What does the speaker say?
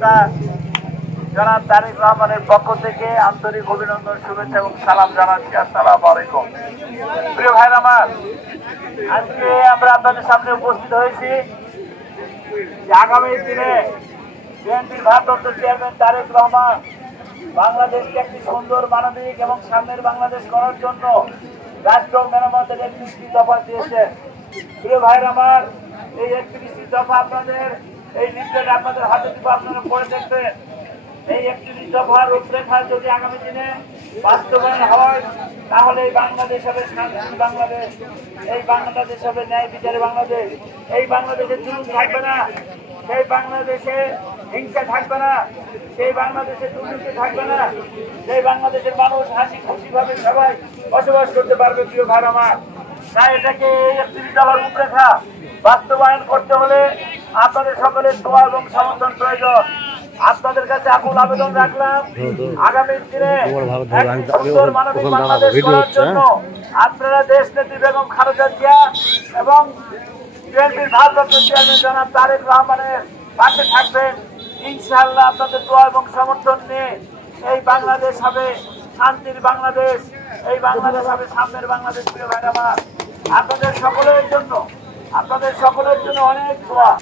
জনাব তারেক রহমানের পক্ষ থেকে আন্তরিক অভিনন্দন, শুভেচ্ছা এবং সালাম জানাচ্ছি। আসসালামু আলাইকুম। প্রিয় ভাইরা আমার, আজকে আমরা আপনাদের সামনে উপস্থিত হয়েছি যে আগামী দিনে বিএনপির ভারপ্রাপ্ত চেয়ারম্যান তারেক রহমান বাংলাদেশকে একটি সুন্দর, মানবিক এবং সামনের বাংলাদেশ করার জন্য রাষ্ট্র মেরামতের 31টি দফা দিয়েছেন। প্রিয় ভাইরা আমার, এই 31টি দফা আপনাদের এই লিফলেট আপনাদের হাতে দিব, আপনারা পড়ে দেখবেন। এই 31 দফার রূপরেখা যদি আগামী দিনে বাস্তবায়ন হয়, তাহলে এই বাংলাদেশ হবে শান্তির বাংলাদেশ, এই বাংলাদেশ হবে ন্যায় বিচারে বাংলাদেশ, এই বাংলাদেশে জুলুম থাকবে না, সেই বাংলাদেশে হিংসা থাকবে না, সেই বাংলাদেশে দুর্নীতি থাকবে না, সেই বাংলাদেশের মানুষ হাসি খুশি ভাবে সবাই বসবাস করতে পারবে। প্রিয় ভাই আমার, তাই এটাকে এই 31 দফার রূপরেখা বাস্তবায়ন করতে হলে আপনাদের সকলের দোয়া এবং সমর্থন প্রয়োজন। আপনাদের কাছে আকুল আবেদন রাখলাম, আগামী দিনে সুন্দর মানবিক বাংলাদেশ করার জন্য আপনারা দেশ নেত্রী বেগম খালেদা জিয়া এবং বিএনপির ভারপ্রাপ্ত চেয়ারম্যান জনাব তারেক রহমানের পাশে থাকবেন। ইনশাআল্লাহ আপনাদের দোয়া এবং সমর্থন নিয়ে এই বাংলাদেশ হবে শান্তির বাংলাদেশ, এই বাংলাদেশ হবে সামনের বাংলাদেশ। প্রিয় ভাইরা আমার, আপনাদের সকলের জন্য অনেক দোয়া।